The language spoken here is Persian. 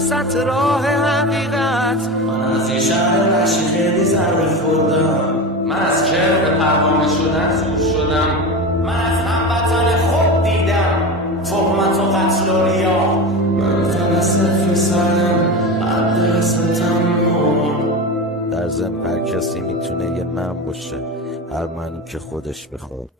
وسط راه حقیقت. من از یه شهر وحشی خیلی ضربه خوردم. من از کرم به پروانه شدن زور شدم. من از هموطن خوب دیدم تهمت و قتل و ریا. من فلسفه سرم عبد قسمتم در ضمن هر کسی میتونه یه من باشه، هر منی که خودش بخواد.